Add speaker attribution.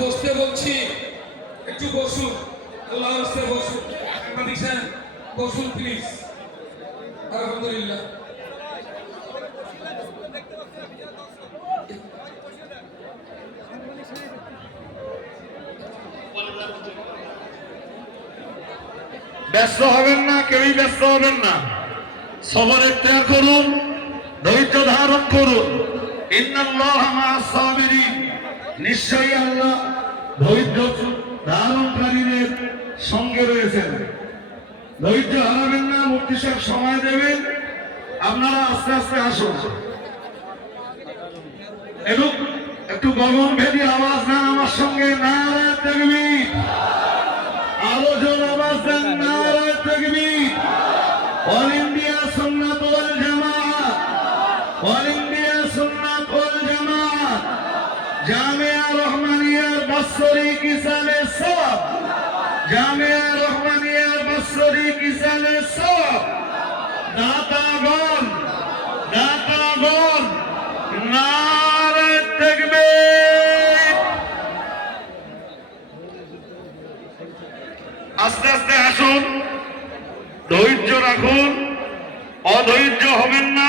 Speaker 1: বসতে বলছি। একটু বসুন। আল্লাহ বসুন। সাংবাদিক সাহেব, বসুন প্লিজ আলহামদুলিল্লাহ।
Speaker 2: ব্যস্ত হবেন না, কেউই ব্যস্ত হবেন না। সবর ত্যাগ করুন, ধৈর্য ধারণ করুন। ইন্নাল্লাহ মা'আস সাবিরিন। নিশ্চয়ই আল্লাহ ধৈর্য ধারণকারীদের সঙ্গে রয়েছেন। ধৈর্য হারাবেন না মুক্তি সাহেব সময় দেবেন। আপনারা আস্তে আস্তে আসুন। এবং একটু গগন ভেদি আওয়াজ না আমার সঙ্গে, নারায় দেখবি আরও জোর আওয়াজ দেন তাকবীর। All India all India Jamia রহমানিয়ার বাৎসরিক কিসালে সওয়াব। জামিয়া রহমানিয়ার বাৎসরিক কিসালে সওয়াব। দাতাগণ দাতাগণ নারায় তাকবীর আস্তে আস্তে আসুন। ধৈর্য রাখুন। অধৈর্য হবেন না।